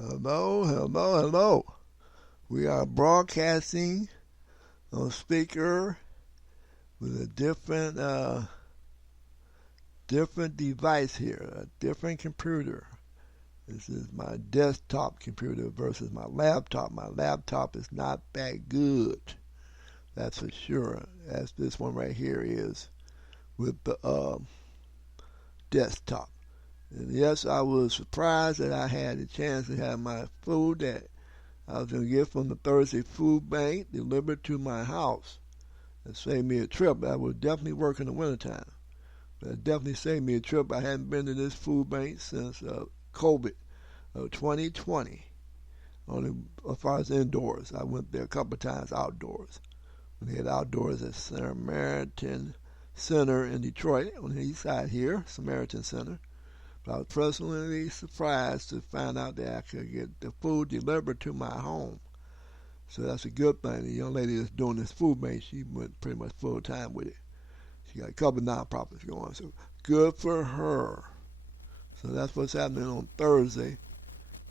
Hello, hello, hello. We are broadcasting on speaker with a different device here, a different computer. This is my desktop computer versus my laptop. My laptop is not that good. That's for sure. As this one right here is with the desktop. And yes, I was surprised that I had a chance to have my food that I was going to get from the Thursday Food Bank delivered to my house. It saved me a trip. I would definitely work in the wintertime. But it definitely saved me a trip. I hadn't been to this food bank since COVID 2020. Only as far as indoors. I went there a couple of times outdoors. When they had outdoors at Samaritan Center in Detroit, on the east side here, Samaritan Center. But I was personally surprised to find out that I could get the food delivered to my home. So that's a good thing. The young lady that's doing this food bank, she went pretty much full time with it. She got a couple of nonprofits going, so good for her. So that's what's happening on Thursday.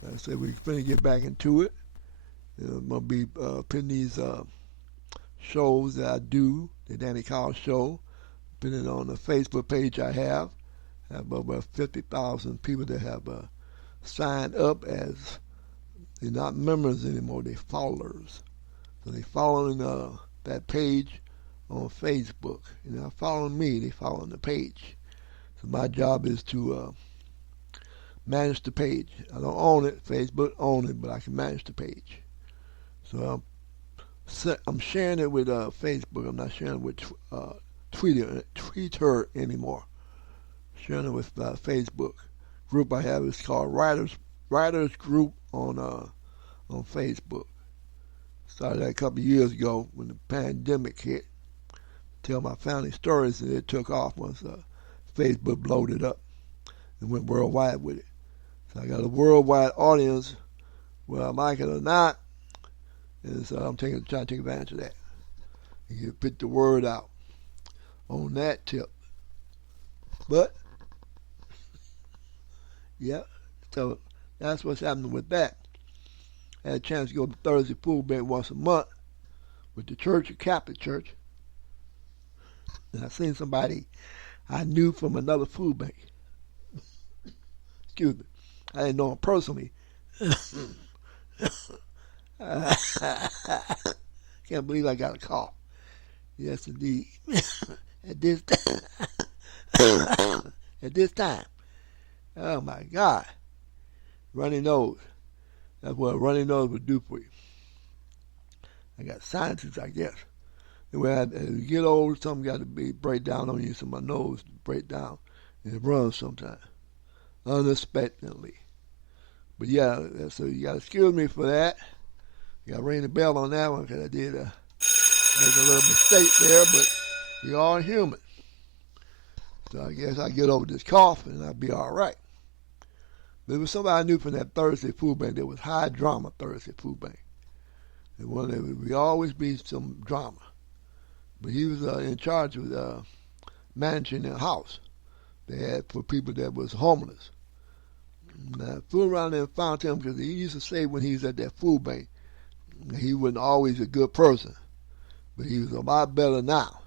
Like I said, we're going to get back into it. I'm going to be putting these shows that I do, the Danny Call Show, putting it on the Facebook page I have. I have over 50,000 people that have signed up as they're not members anymore, they're followers. So they're following that page on Facebook. They're not following me, they're following the page. So my job is to manage the page. I don't own it, Facebook owns it, but I can manage the page. So I'm sharing it with Facebook. I'm not sharing it with Twitter anymore. Sharing it with Facebook. Group I have is called Writers Group on Facebook. Started that a couple of years ago when the pandemic hit. Tell my family stories, and it took off once Facebook blowed it up and went worldwide with it. So I got a worldwide audience, whether I like it or not, and so I'm trying to take advantage of that. You put the word out on that tip. But yeah, so that's what's happening with that. I had a chance to go to Thursday Food Bank once a month with the church, a Catholic church. And I seen somebody I knew from another food bank. Excuse me. I didn't know him personally. Can't believe I got a call. Yes, indeed. At this time. At this time. Oh my God. Runny nose. That's what a runny nose would do for you. I got sinuses, I guess. Anyway, as you get old, something got to break down on you, so my nose break down, and it runs sometimes, unexpectedly. But yeah, so you got to excuse me for that. You got to ring the bell on that one because I did make a little mistake there, but we are human. So I guess I get over this cough and I'll be all right. There was somebody I knew from that Thursday Food Bank. There was high drama Thursday Food Bank. And one there would always be some drama. But he was in charge of managing the house they had for people that was homeless. And I flew around there and found him because he used to say when he was at that food bank, he wasn't always a good person. But he was a lot better now.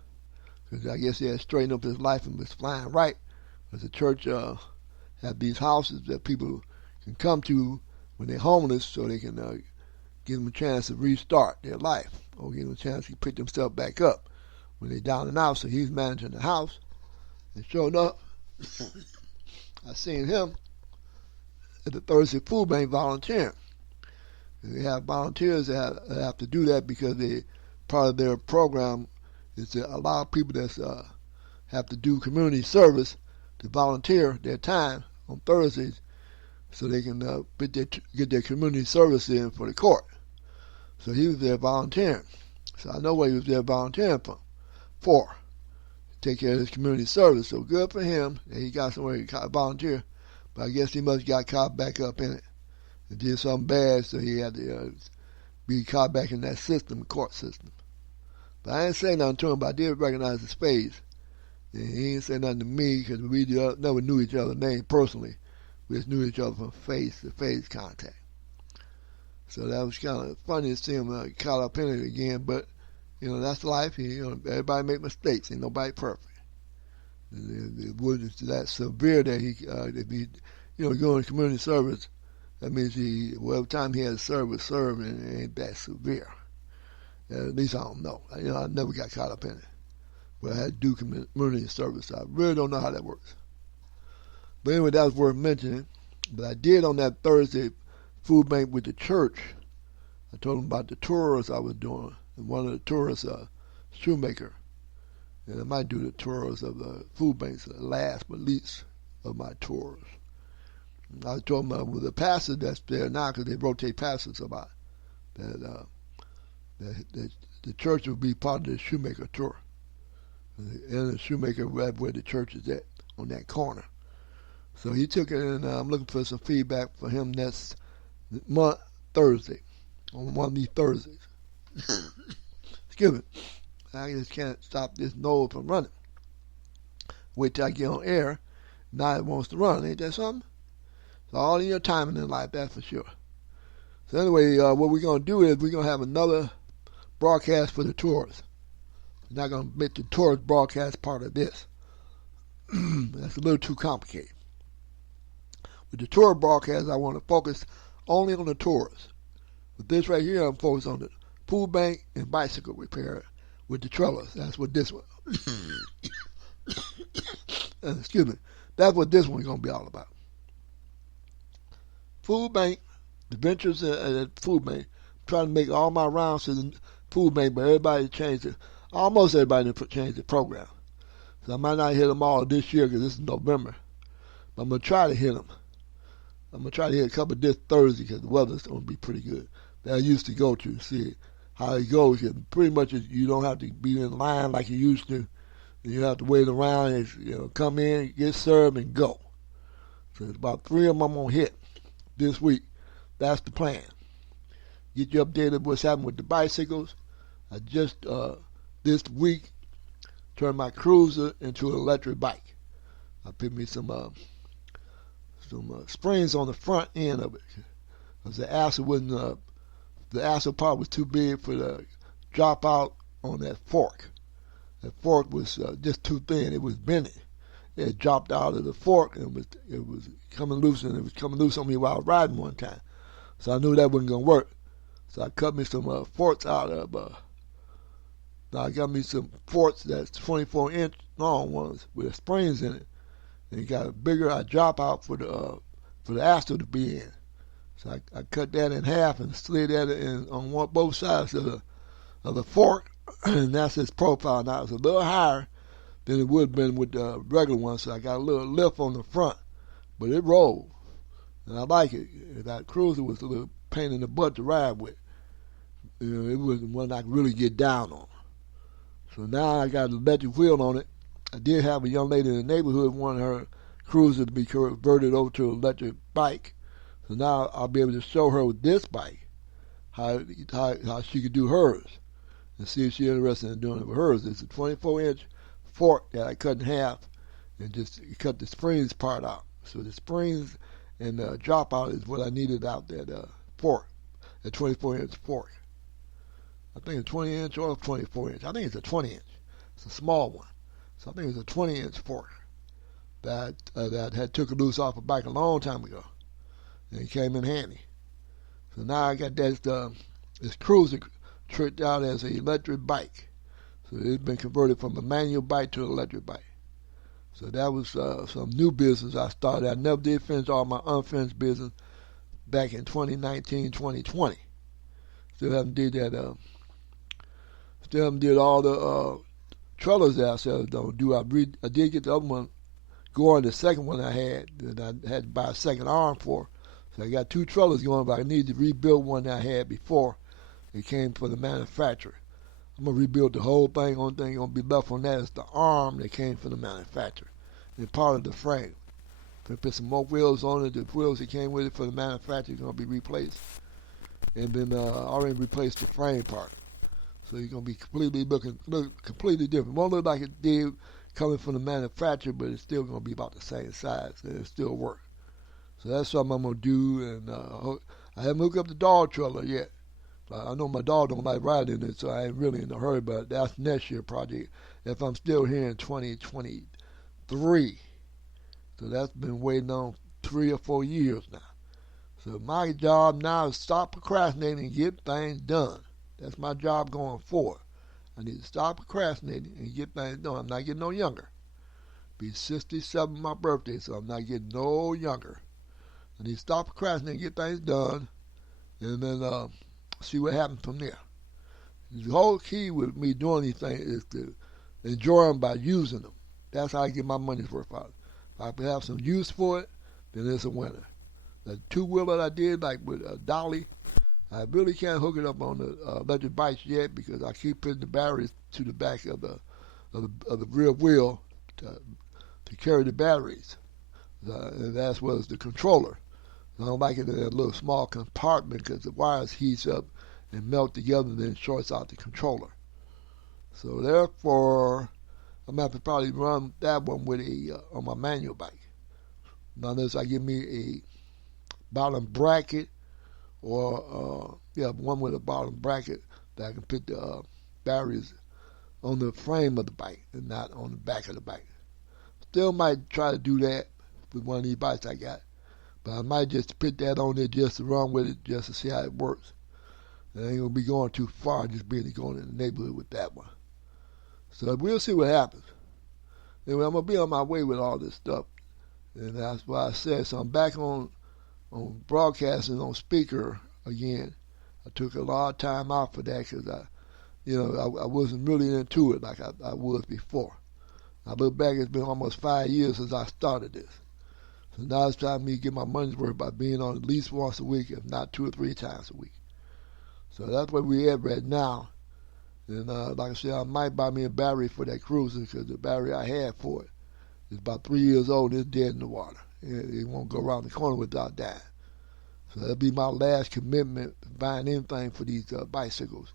Because I guess he had straightened up his life and was flying right. Because the church have these houses that people can come to when they're homeless so they can give them a chance to restart their life or give them a chance to pick themselves back up when they're down and out. So he's managing the house. And sure enough, I seen him at the Thursday Food Bank volunteering. And they have volunteers that have to do that because part of their program is to allow people that have to do community service to volunteer their time on Thursdays so they can get their community service in for the court. So he was there volunteering. So I know what he was there volunteering for. Take care of his community service. So good for him that he got somewhere to volunteer. But I guess he must have got caught back up in it and did something bad, so he had to be caught back in that system, court system. But I didn't say nothing to him, but I did recognize his face. And he didn't say nothing to me because we never knew each other's name personally. We just knew each other from face-to-face contact. So that was kind of funny to see him caught up in it again. But that's life. Everybody make mistakes. Ain't nobody perfect. It wasn't that severe that if he, going to community service. That means whatever time he had to serve, and it ain't that severe. At least I don't know. I never got caught up in it. But I had to do community service. I really don't know how that works. But anyway, that was worth mentioning. But I did on that Thursday food bank with the church. I told them about the tours I was doing. And one of the tours, shoemaker. And I might do the tours of the food banks, last but least of my tours. I told them with the pastor that's there now, because they rotate pastors a lot, that the church will be part of the shoemaker tour. And the shoemaker right where the church is at, on that corner. So he took it, and I'm looking for some feedback for him next month, Thursday, on one of these Thursdays. Excuse me. I just can't stop this nose from running. Wait till I get on air. Now it wants to run. Ain't that something? It's all in your timing in life, that's for sure. So anyway, what we're going to do is we're going to have another broadcast for the tours. We're not going to make the tours broadcast part of this. That's a little too complicated. With the tour broadcast, I want to focus only on the tours. With this right here, I'm focused on the food bank and bicycle repair with the trailers. That's what this one. Excuse me. That's what this one's going to be all about. Food bank, the ventures at food bank. I'm trying to make all my rounds to the food bank, but everybody changed it. Almost everybody changed the program. So I might not hit them all this year because this is November. But I'm going to try to hit them. I'm going to try to hit a couple this Thursday because the weather's going to be pretty good. That I used to go to see how it goes. Pretty much you don't have to be in line like you used to. You have to wait around and come in, get served, and go. So it's about 3 of them I'm going to hit this week. That's the plan. Get you updated what's happening with the bicycles. I just, this week, turned my cruiser into an electric bike. I picked me some springs on the front end of it. Because the axle wasn't, the axle part was too big for the drop out on that fork. That fork was just too thin. It was bending. It dropped out of the fork and it was coming loose, and it was coming loose on me while I was riding one time. So I knew that wasn't going to work. So I cut me some forks out of, now I got me some forks that's 24-inch long ones with springs in it. And it got a bigger drop out for the axle to be in. So I cut that in half and slid that in on both sides of the fork, and that's its profile. Now it's a little higher than it would have been with the regular one, so I got a little lift on the front, but it rolled, and I like it. That cruiser was a little pain in the butt to ride with. It wasn't one I could really get down on. So now I got an electric wheel on it. I did have a young lady in the neighborhood wanted her cruiser to be converted over to an electric bike. So now I'll be able to show her with this bike how she could do hers and see if she's interested in doing it with hers. It's a 24-inch fork that I cut in half and just cut the springs part out. So the springs and the drop out is what I needed out that fork, that 24-inch fork. I think it's 20-inch or 24-inch. I think it's a 20-inch. It's a small one. So I think it's a 20-inch fork that had took a loose off a bike a long time ago. And it came in handy. So now I got this cruiser tricked out as an electric bike. So it's been converted from a manual bike to an electric bike. So that was some new business I started. I never did finish all my unfinished business back in 2019, 2020. Still haven't did that. Still haven't did all the trailers that I said don't do. I did get the other one going. The second one I had that I had to buy a second arm for. So I got 2 trailers going, but I need to rebuild one that I had before. It came from the manufacturer. I'm going to rebuild the whole thing. Only thing going to be left on that is the arm that came from the manufacturer and part of the frame. Going to put some more wheels on it. The wheels that came with it for the manufacturer are going to be replaced. And then I already replaced the frame part. So it's going to be look completely different. Won't look like it did coming from the manufacturer, but it's still going to be about the same size. And it'll still work. So that's something I'm going to do, and I haven't hooked up the dog trailer yet. I know my dog don't like riding in it, so I ain't really in a hurry, but that's next year project if I'm still here in 2023. So that's been waiting on 3 or 4 years now. So my job now is stop procrastinating and get things done. That's my job going forward. I need to stop procrastinating and get things done. I'm not getting no younger. Be 67 my birthday, so I'm not getting no younger. I need to stop procrastinating and get things done, and then see what happens from there. The whole key with me doing these things is to enjoy them by using them. That's how I get my money's worth out. If I can have some use for it, then it's a winner. The two-wheeler that I did, like with Dolly, I really can't hook it up on the electric bikes yet because I keep putting the batteries to the back of the rear wheel to carry the batteries. And as well as the controller. I don't like it in a little small compartment because the wires heats up and melt together and then shorts out the controller. So therefore, I'm going to have to probably run that one with on my manual bike. Now unless I give me a bottom bracket or one with a bottom bracket that I can put the batteries on the frame of the bike and not on the back of the bike. Still might try to do that with one of these bikes I got. But I might just put that on there just to run with it, just to see how it works. I ain't going to be going too far, just barely going in the neighborhood with that one. So we'll see what happens. Anyway, I'm going to be on my way with all this stuff. And that's why I said, so I'm back on broadcasting on speaker again. I took a lot of time out for that because I wasn't really into it like I was before. I look back, it's been almost 5 years since I started this. So now it's time for me to get my money's worth by being on at least once a week, if not 2 or 3 times a week. So that's where we're at right now. And like I said, I might buy me a battery for that cruiser because the battery I had for it is about 3 years old and it's dead in the water. It won't go around the corner without dying. So that'll be my last commitment to buying anything for these bicycles.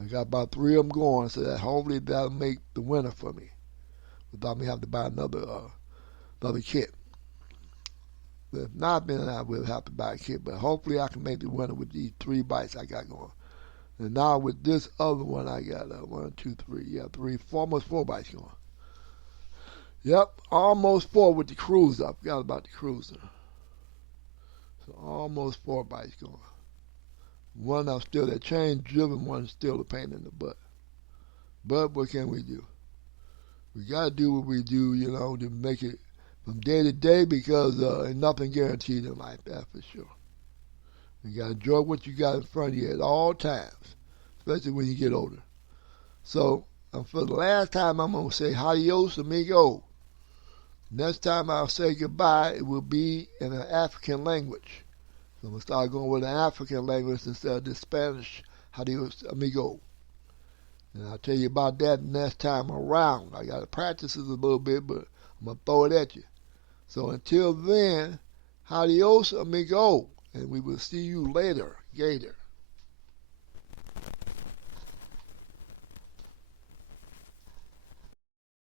I got about 3 of them going, so that hopefully that'll make the winner for me without me having to buy another kit. But if not, then I will have to buy a kit. But hopefully I can make the winner with these 3 bikes I got going. And now with this other one, I got 3, almost 4 bikes going. Yep, almost 4 with the cruiser. I forgot about the cruiser. So almost 4 bikes going. One I'm still that chain driven one, still a pain in the butt. But what can we do? We got to do what we do, to make it from day to day because ain't nothing guaranteed in life, that's for sure. You got to enjoy what you got in front of you at all times, especially when you get older. So, for the last time, I'm going to say adios, amigo. Next time I'll say goodbye, it will be in an African language. So I'm going to start going with an African language instead of the Spanish adios, amigo. And I'll tell you about that next time around. I got to practice it a little bit, but I'm going to throw it at you. So until then, adios, amigo. And we will see you later, Gator.